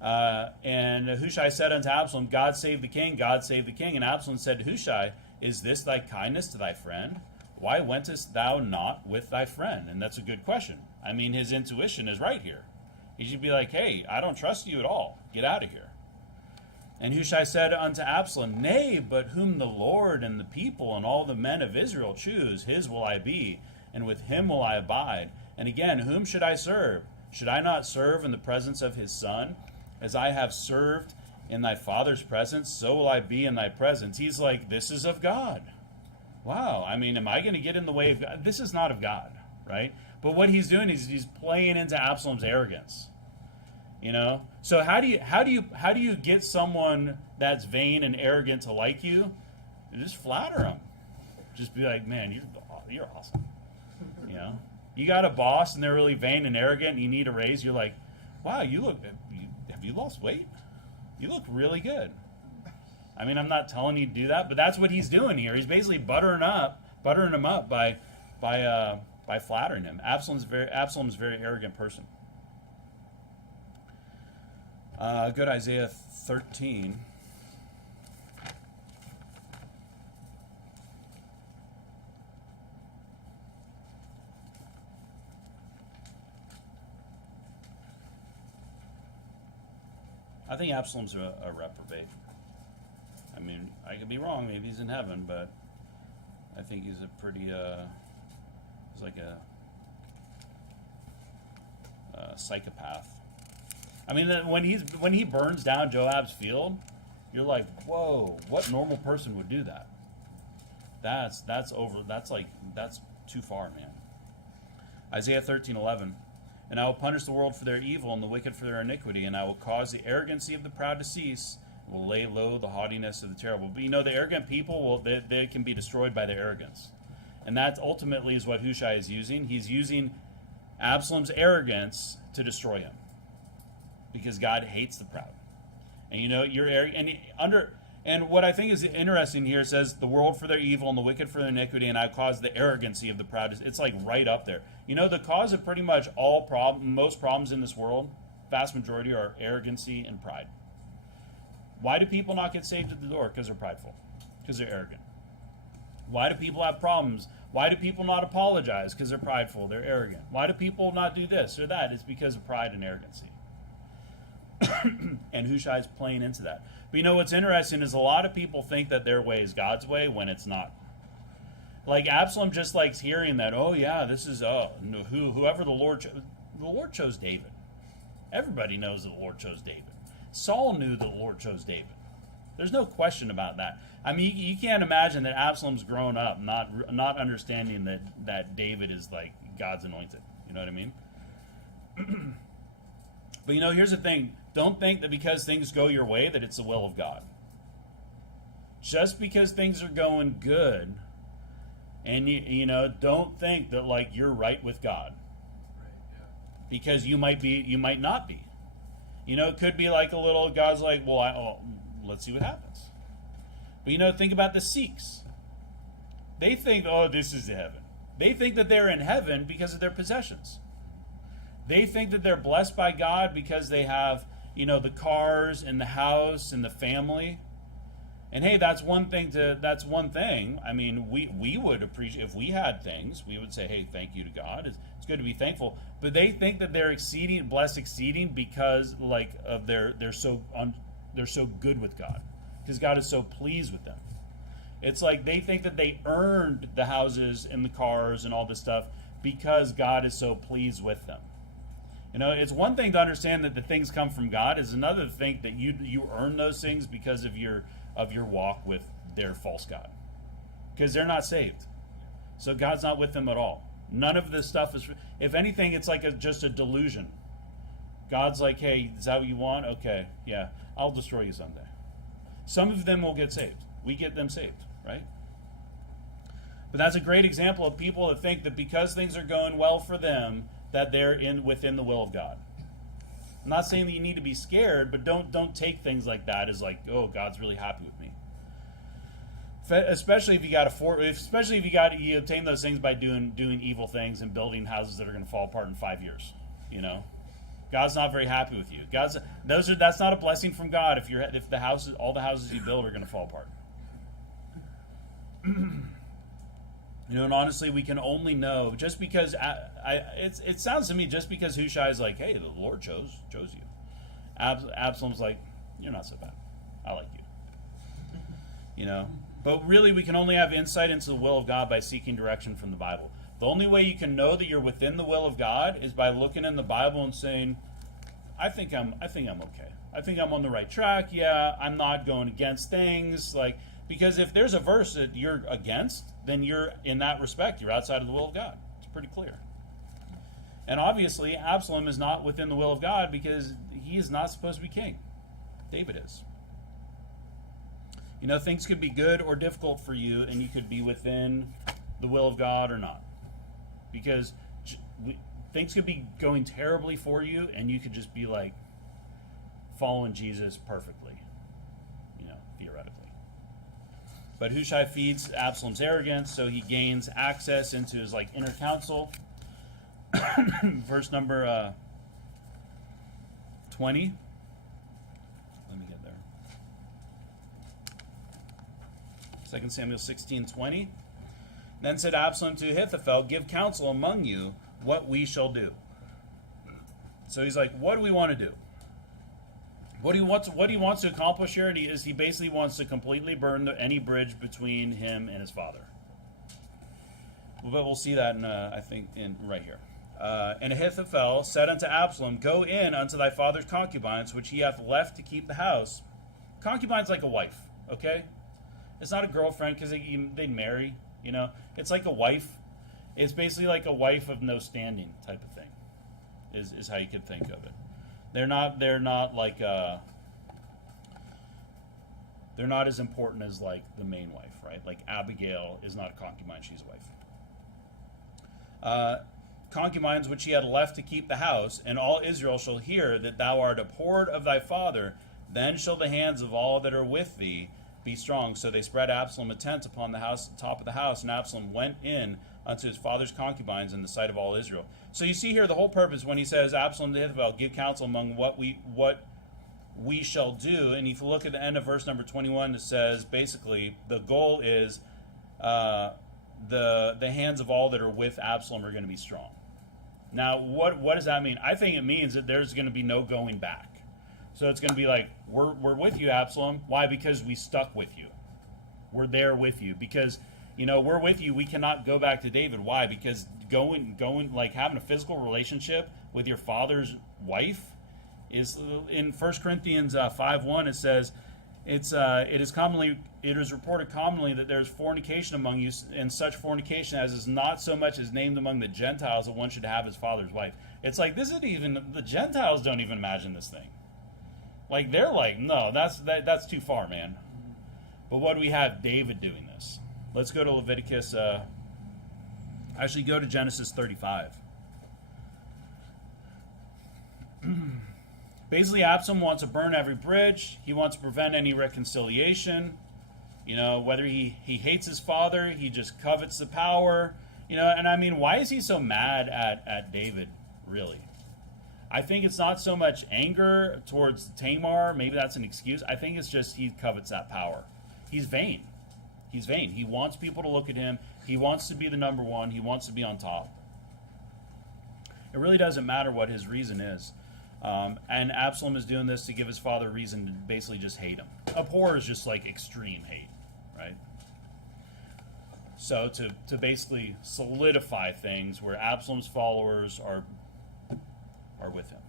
And Hushai said unto Absalom, God save the king, God save the king. And Absalom said to Hushai, is this thy kindness to thy friend? Why wentest thou not with thy friend? And that's a good question. I mean, his intuition is right here. He should be like, hey, I don't trust you at all. Get out of here. And Hushai said unto Absalom, nay, but whom the Lord and the people and all the men of Israel choose, his will I be, and with him will I abide. And again, whom should I serve? Should I not serve in the presence of his son? As I have served in thy father's presence, so will I be in thy presence. He's like, this is of God. Wow, I mean, am I going to get in the way of God? This is not of God, right? But what he's doing is he's playing into Absalom's arrogance. You know? So how do you get someone that's vain and arrogant to like you? You just flatter them. Just be like, man, you're awesome. You know? You got a boss and they're really vain and arrogant and you need a raise, you're like, wow, have you lost weight? You look really good. I mean, I'm not telling you to do that, but that's what he's doing here. He's basically buttering him up by flattering him. Absalom's a very arrogant person. Go to Isaiah 13. I think Absalom's a reprobate. I mean, I could be wrong. Maybe he's in heaven, but I think he's a pretty, he's like a psychopath. I mean, when he burns down Joab's field, you're like, whoa, what normal person would do that? That's too far, man. Isaiah 13:11. And I will punish the world for their evil and the wicked for their iniquity, and I will cause the arrogancy of the proud to cease, and will lay low the haughtiness of the terrible. But you know, the arrogant people, they can be destroyed by their arrogance. And that ultimately is what Hushai is using. He's using Absalom's arrogance to destroy him, because God hates the proud. And you know, you're arrogant, and what I think is interesting here, it says, the world for their evil and the wicked for their iniquity, and I cause the arrogancy of the proud. It's like right up there. You know, the cause of pretty much most problems in this world, vast majority, are arrogancy and pride. Why do people not get saved at the door? Because they're prideful. Because they're arrogant. Why do people have problems? Why do people not apologize? Because they're prideful, they're arrogant. Why do people not do this or that? It's because of pride and arrogancy. And Hushai's playing into that. But you know what's interesting is a lot of people think that their way is God's way when it's not. Like Absalom just likes hearing that, oh yeah, this is whoever the Lord chose David. Everybody knows that the Lord chose David. Saul knew that the Lord chose David. There's no question about that. I mean, you can't imagine that Absalom's grown up not understanding that David is like God's anointed. You know what I mean? But here's the thing. Don't think that because things go your way that it's the will of God. Just because things are going good, and don't think that like you're right with God. Because you might not be. It could be like a little, God's like, well, let's see what happens. But think about the Sikhs. They think, oh, this is heaven. They think that they're in heaven because of their possessions. They think that they're blessed by God because they have, the cars and the house and the family. And hey, that's one thing. I mean, we would appreciate if we had things. We would say, hey, thank you to God. It's good to be thankful. But they think that they're blessed exceeding because like of they're so good with God, because God is so pleased with them. It's like they think that they earned the houses and the cars and all this stuff because God is so pleased with them. It's one thing to understand that the things come from God. It's another to think that you earn those things because of your walk with their false god, because they're not saved. So God's not with them at all. None of this stuff is. If anything, it's like just a delusion. God's like, hey, is that what you want? Okay, yeah, I'll destroy you someday. Some of them will get saved. We get them saved, right? But that's a great example of people that think that because things are going well for them, that they're within the will of God. I'm not saying that you need to be scared, but don't take things like that as like, oh, God's really happy with me. Especially if you obtain those things by doing evil things and building houses that are going to fall apart in 5 years. God's not very happy with you. That's not a blessing from God if all the houses you build are going to fall apart. And honestly, we can only know just because it sounds to me just because Hushai's like, hey, the Lord chose you. Absalom's like, you're not so bad. I like you. But really, we can only have insight into the will of God by seeking direction from the Bible. The only way you can know that you're within the will of God is by looking in the Bible and saying, I think I'm okay. I think I'm on the right track. Yeah, I'm not going against things because if there's a verse that you're against, then you're, in that respect, you're outside of the will of God. It's pretty clear. And obviously, Absalom is not within the will of God because he is not supposed to be king. David is. Things could be good or difficult for you, and you could be within the will of God or not. Because things could be going terribly for you, and you could just be like following Jesus perfectly, theoretically. But Hushai feeds Absalom's arrogance, so he gains access into his inner council. Verse number 20. Let me get there. 2 Samuel 16:20. Then said Absalom to Ahithophel, give counsel among you what we shall do. So he's like, what do we want to do? What he wants to accomplish here is he basically wants to completely burn any bridge between him and his father. But we'll see that right here. And Ahithophel said unto Absalom, go in unto thy father's concubines, which he hath left to keep the house. Concubine's like a wife, okay? It's not a girlfriend because they'd marry, It's like a wife. It's basically like a wife of no standing type of thing, is how you could think of it. They're not like they're not as important as like the main wife, right? Like Abigail is not a concubine, she's a wife. Concubines which he had left to keep the house, and all Israel shall hear that thou art abhorred of thy father, then shall the hands of all that are with thee be strong. So they spread Absalom a tent upon the top of the house, and Absalom went in unto his father's concubines in the sight of all Israel. So you see here the whole purpose when he says, Absalom to Ahithophel, give counsel among what we shall do. And if you look at the end of verse number 21, it says basically the goal is the hands of all that are with Absalom are going to be strong. Now, what does that mean? I think it means that there's going to be no going back. So it's going to be like, we're with you, Absalom. Why? Because we stuck with you. We're there with you. Because, we're with you. We cannot go back to David. Why? Because going like having a physical relationship with your father's wife is in 1 Corinthians 5:1. It says, It is reported commonly that there is fornication among you, and such fornication as is not so much as named among the Gentiles that one should have his father's wife. It's like, this isn't even, the Gentiles don't even imagine this thing. Like, they're like, no, that's too far, man. But what do we have? David doing this. Let's go to Leviticus, actually go to Genesis 35. Basically, Absalom wants to burn every bridge. He wants to prevent any reconciliation. You know, whether he hates his father, he just covets the power. You know, and I mean, why is he so mad at David, really? I think it's not so much anger towards Tamar. Maybe that's an excuse. I think it's just he covets that power. He's vain. He's vain. He wants people to look at him. He wants to be the number one. He wants to be on top. It really doesn't matter what his reason is. And Absalom is doing this to give his father reason to basically just hate him. Abhor is just like extreme hate, right? So to basically solidify things where Absalom's followers are with him.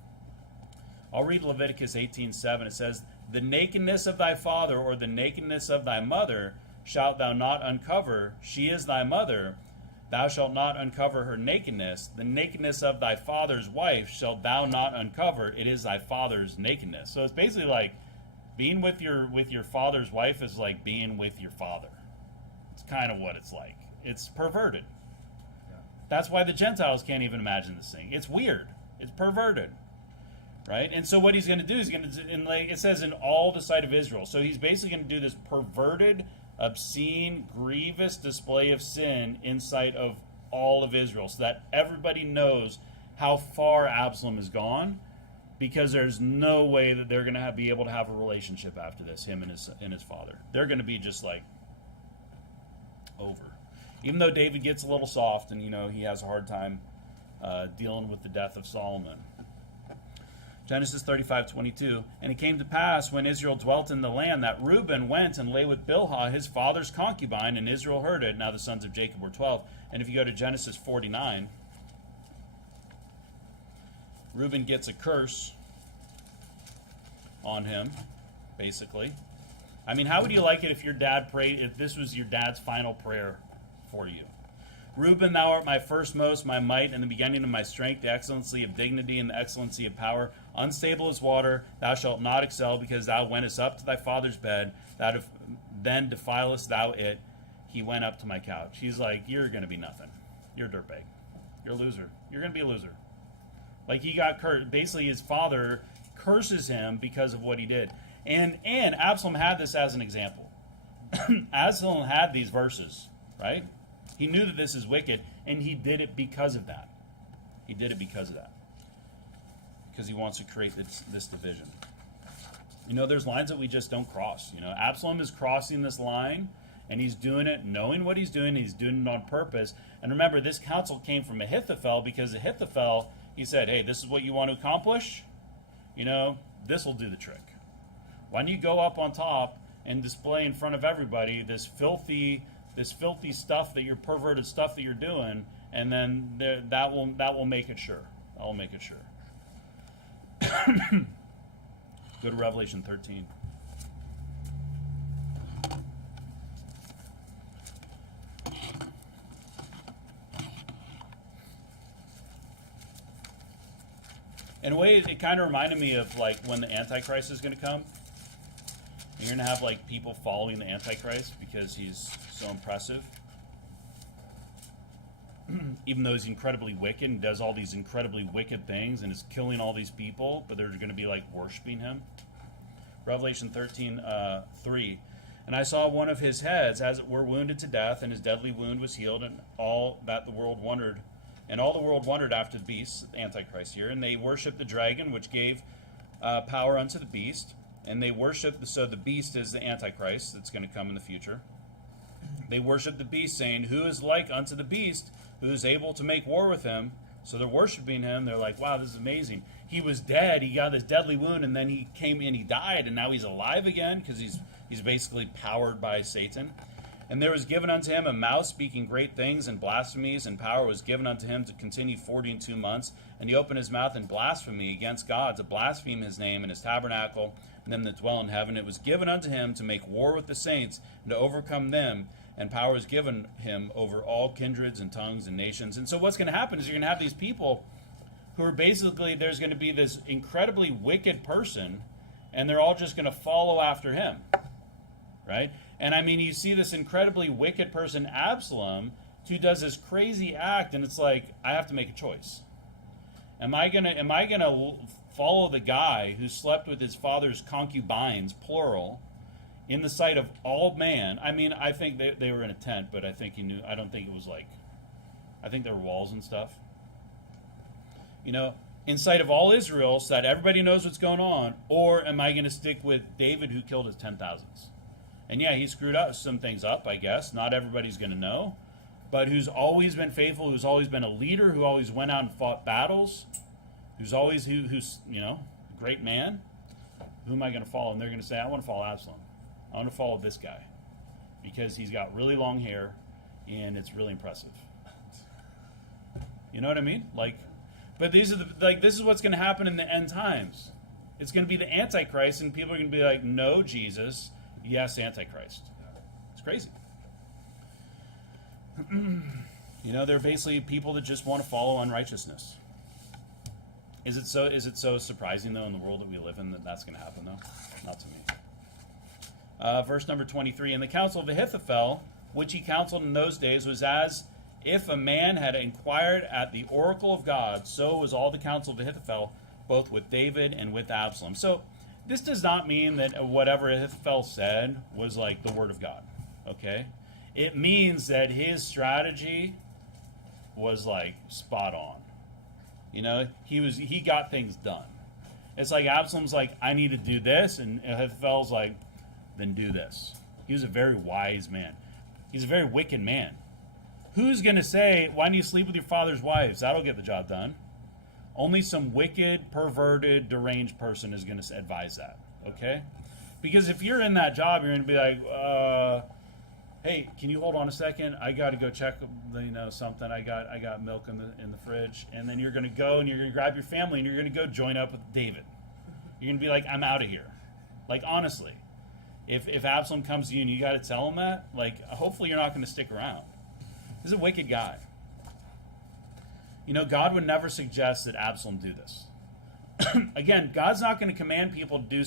I'll read Leviticus 18:7. It says, "The nakedness of thy father or the nakedness of thy mother shalt thou not uncover. She is thy mother. Thou shalt not uncover her nakedness. The nakedness of thy father's wife shalt thou not uncover. It is thy father's nakedness." So it's basically like being with your father's wife is like being with your father. It's kind of what it's like. It's perverted. Yeah. That's why the Gentiles can't even imagine this thing. It's weird. It's perverted. Right? And so what he's going to do is it says in all the sight of Israel. So he's basically going to do this perverted, obscene, grievous display of sin in sight of all of Israel, so that everybody knows how far Absalom has gone, because there's no way that they're going to be able to have a relationship after this, him and his father. They're going to be just like over. Even though David gets a little soft, and he has a hard time dealing with the death of Solomon. Genesis 35:22, "And it came to pass, when Israel dwelt in the land, that Reuben went and lay with Bilhah, his father's concubine, and Israel heard it." Now the sons of Jacob were 12. And if you go to Genesis 49, Reuben gets a curse on him, basically. I mean, how would you like it if if this was your dad's final prayer for you? "Reuben, thou art my firstmost, my might, and the beginning of my strength, the excellency of dignity and the excellency of power. Unstable as water, thou shalt not excel, because thou wentest up to thy father's bed. Then defilest thou it. He went up to my couch." He's like, you're going to be nothing. You're a dirtbag. You're a loser. You're going to be a loser. Like, he got cursed. Basically, his father curses him because of what he did. And Absalom had this as an example. Absalom had these verses, right? He knew that this is wicked, and he did it because of that. He did it because of that. Because he wants to create this division. There's lines that we just don't cross. Absalom is crossing this line, and he's doing it knowing what he's doing. He's doing it on purpose. And remember, this counsel came from Ahithophel, because Ahithophel, he said, hey, this is what you want to accomplish? This will do the trick. Why don't you go up on top and display in front of everybody this filthy stuff, perverted stuff that you're doing, and then that will make it sure. That will make it sure. Go to Revelation 13. In a way, it kind of reminded me of like when the Antichrist is going to come. You're going to have like people following the Antichrist because he's so impressive. Even though he's incredibly wicked and does all these incredibly wicked things and is killing all these people, but they're going to be like worshiping him. Revelation 13:3. "And I saw one of his heads, as it were, wounded to death, and his deadly wound was healed, and all the world wondered after the beast," the Antichrist here, "and they worshipped the dragon, which gave power unto the beast." And they worship, so the beast is the Antichrist that's going to come in the future. "They worship the beast, saying, Who is like unto the beast, who is able to make war with him?" So they're worshiping him. They're like, wow, this is amazing. He was dead. He got this deadly wound, and then he came and he died, and now he's alive again because he's basically powered by Satan. And there was given unto him a mouth speaking great things and blasphemies, and power was given unto him to continue 42 months. And he opened his mouth in blasphemy against God, to blaspheme his name and his tabernacle, and them that dwell in heaven. It was given unto him to make war with the saints, and to overcome them. And power is given him over all kindreds and tongues and nations. And so what's going to happen is you're going to have these people who are basically, there's going to be this incredibly wicked person, and they're all just going to follow after him, right? And I mean, you see this incredibly wicked person, Absalom, who does this crazy act, and it's like, I have to make a choice. Am I gonna follow the guy who slept with his father's concubines, plural, in the sight of all man? I mean, I think they were in a tent, but I think he knew. I don't think it was like, I think there were walls and stuff. You know, in sight of all Israel, so that everybody knows what's going on, or am I going to stick with David who killed his 10,000s? And yeah, he screwed up some things up, I guess. Not everybody's going to know. But who's always been faithful, who's always been a leader, who always went out and fought battles, who's you know, a great man. Who am I going to follow? And they're going to say, I want to follow Absalom. I want to follow this guy because he's got really long hair and it's really impressive. You know what I mean? Like, but these are this is what's going to happen in the end times. It's going to be the Antichrist, and people are going to be like, no, Jesus. Yes, Antichrist. It's crazy. You know, they're basically people that just want to follow unrighteousness. Is it so surprising, though, in the world that we live in, that that's going to happen, though? Not to me. Verse number 23, and the counsel of Ahithophel, which he counseled in those days, was as if a man had inquired at the oracle of God, so was all the counsel of Ahithophel, both with David and with Absalom. So this does not mean that whatever Ahithophel said was like the word of God, okay? It means that his strategy was like spot on. You know, he got things done. It's like Absalom's like, I need to do this, and Ahithophel's like, then do this. He was a very wise man. He's a very wicked man. Who's going to say, why don't you sleep with your father's wives? That'll get the job done. Only some wicked, perverted, deranged person is going to advise that, okay? Because if you're in that job, you're going to be like, hey, can you hold on a second? I got to go check, something. I got milk in the fridge, and then you're going to go and you're going to grab your family and you're going to go join up with David. You're going to be like, I'm out of here. Like, honestly, if Absalom comes to you and you got to tell him that, like, hopefully you're not going to stick around. This is a wicked guy. You know, God would never suggest that Absalom do this. Again, God's not going to command people to do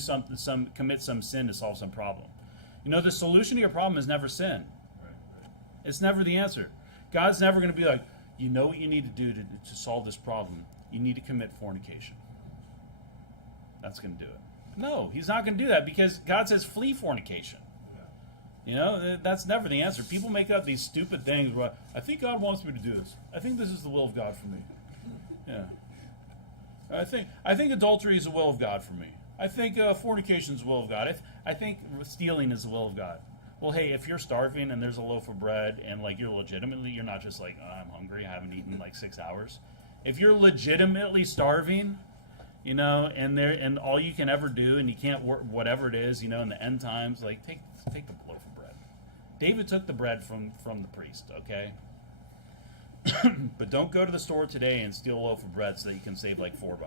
commit some sin to solve some problem. You know, the solution to your problem is never sin. Right. It's never the answer. God's never going to be like, you know what you need to do to solve this problem? You need to commit fornication. That's going to do it. No, he's not going to do that because God says flee fornication. You know, that's never the answer. People make up these stupid things where, I think God wants me to do this. I think this is the will of God for me. Yeah. I think adultery is the will of God for me. I think fornication is the will of God. I think stealing is the will of God. Well, hey, if you're starving and there's a loaf of bread and like you're not just like, oh, I'm hungry, I haven't eaten in like 6 hours. If you're legitimately starving, you know, and all you can ever do, and you can't work whatever it is, you know, in the end times, like take the loaf of bread. David took the bread from the priest, okay? But don't go to the store today and steal a loaf of bread so that you can save like $4.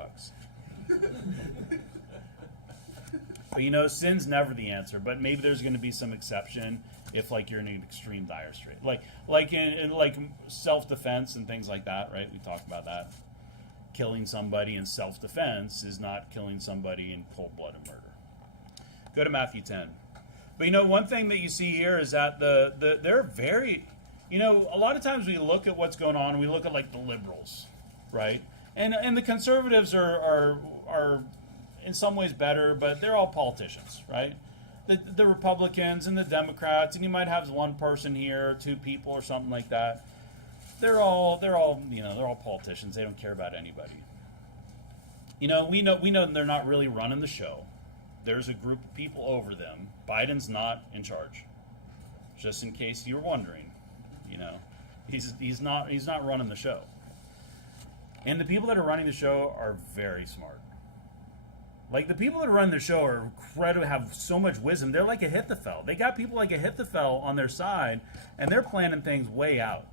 But you know, sin's never the answer. But maybe there's going to be some exception if like you're in an extreme dire strait, like in self-defense and things like that, right? We talked about that. Killing somebody in self-defense is not killing somebody in cold-blooded murder. Go to Matthew 10. But you know, one thing that you see here is that they're very, you know, a lot of times we look at what's going on and we look at like the liberals, right? And the conservatives are in some ways better, but they're all politicians, right? The Republicans and the Democrats, and you might have one person here, or two people, or something like that. They're all politicians. They don't care about anybody. You know, we know they're not really running the show. There's a group of people over them. Biden's not in charge. Just in case you were wondering, you know, he's not running the show. And the people that are running the show are very smart. Like, the people that run the show are incredible, have so much wisdom. They're like Ahithophel. They got people like Ahithophel on their side, and they're planning things way out.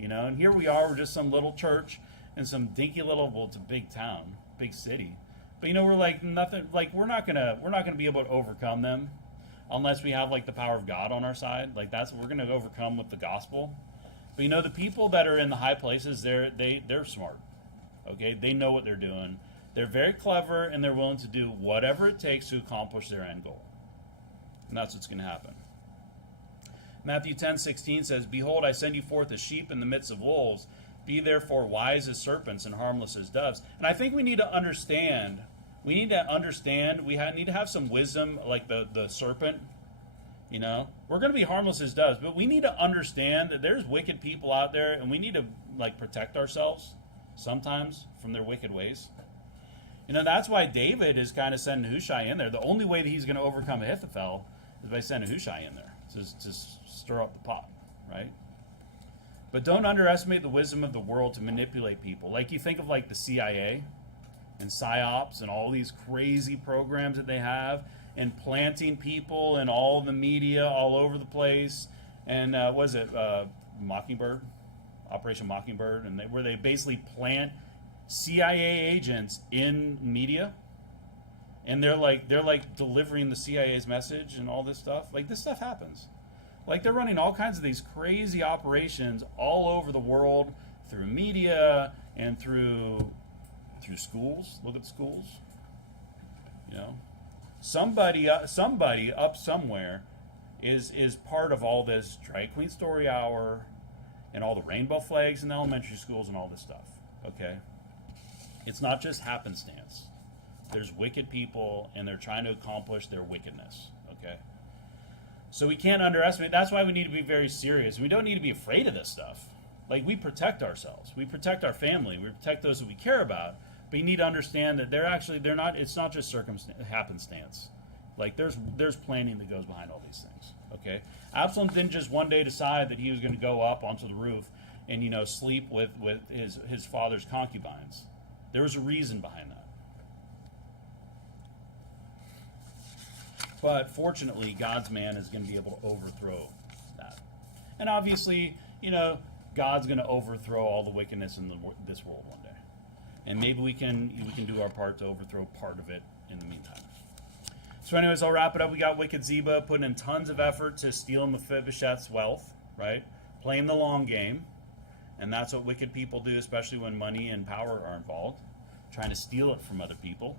And here we are, we're just some little church in some dinky little, well, it's a big town, big city. But we're like nothing, like we're not gonna be able to overcome them unless we have like the power of God on our side. Like we're gonna overcome with the gospel. But the people that are in the high places, they're smart. Okay, they know what they're doing. They're very clever, and they're willing to do whatever it takes to accomplish their end goal. And that's what's gonna happen. Matthew 10:16 says, "Behold, I send you forth as sheep in the midst of wolves. Be therefore wise as serpents and harmless as doves." And I think we need to understand. We need to have some wisdom, like the serpent. We're going to be harmless as doves, but we need to understand that there's wicked people out there, and we need to protect ourselves sometimes from their wicked ways. That's why David is kind of sending Hushai in there. The only way that he's going to overcome Ahithophel is by sending Hushai in there to stir up the pot, right? But don't underestimate the wisdom of the world to manipulate people. Like, you think of the CIA and PSYOPs and all these crazy programs that they have, and planting people and all the media all over the place. And Mockingbird, Operation Mockingbird, and where they basically plant CIA agents in media, and they're delivering the CIA's message and all this stuff. This stuff happens. They're running all kinds of these crazy operations all over the world through media and through schools. Look at schools. Somebody up somewhere is part of all this Drag Queen Story Hour and all the rainbow flags in the elementary schools and all this stuff. Okay, it's not just happenstance. There's wicked people, and they're trying to accomplish their wickedness. Okay. So we can't underestimate. That's why we need to be very serious. We don't need to be afraid of this stuff. We protect ourselves. We protect our family. We protect those that we care about. But you need to understand that they're not. It's not just happenstance. There's planning that goes behind all these things. Okay. Absalom didn't just one day decide that he was going to go up onto the roof and sleep with his father's concubines. There was a reason behind that. But fortunately, God's man is going to be able to overthrow that. And obviously, God's going to overthrow all the wickedness in this world one day. And maybe we can do our part to overthrow part of it in the meantime. So anyways, I'll wrap it up. We got wicked Ziba putting in tons of effort to steal Mephibosheth's wealth, right? Playing the long game. And that's what wicked people do, especially when money and power are involved. Trying to steal it from other people.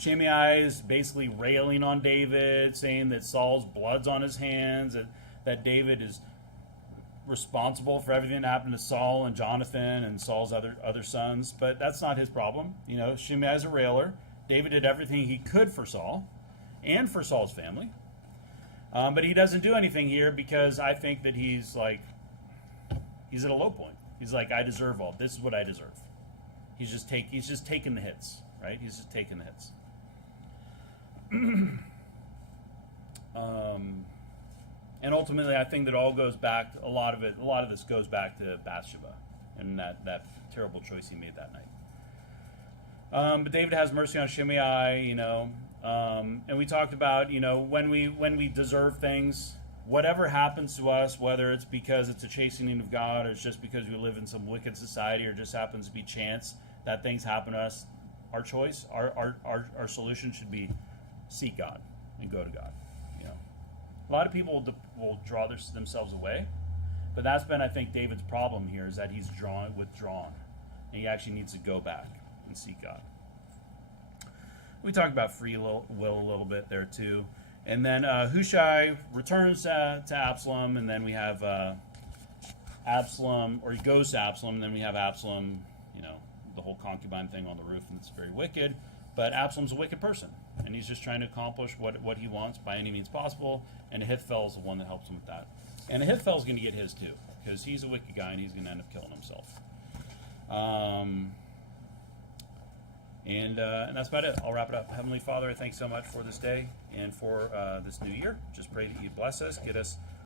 Shimei is basically railing on David, saying that Saul's blood's on his hands, that David is responsible for everything that happened to Saul and Jonathan and Saul's other sons. But that's not his problem. Shimei is a railer. David did everything he could for Saul and for Saul's family. But he doesn't do anything here because I think that he's at a low point. He's like, I deserve all. This is what I deserve. He's just taking the hits. Right? He's just taking the hits. And ultimately, I think that all goes back. A lot of this goes back to Bathsheba and that terrible choice he made that night. But David has mercy on Shimei, and we talked about, when we deserve things, whatever happens to us, whether it's because it's a chastening of God, or it's just because we live in some wicked society, or just happens to be chance that things happen to us. Our choice, our solution should be seek God and go to God. A lot of people will draw themselves away, but that's been, I think, David's problem here, is that he's withdrawn, and he actually needs to go back and seek God. We talked about free will a little bit there too, and then Hushai returns to Absalom, and then we have Absalom, or he goes to Absalom, and then we have Absalom. The whole concubine thing on the roof, and it's very wicked. But Absalom's a wicked person, and he's just trying to accomplish what he wants by any means possible. And Ahithophel's the one that helps him with that. And Ahithophel's going to get his too, because he's a wicked guy, and he's going to end up killing himself. And that's about it. I'll wrap it up. Heavenly Father, I thank you so much for this day and for this new year. Just pray that you bless us, get us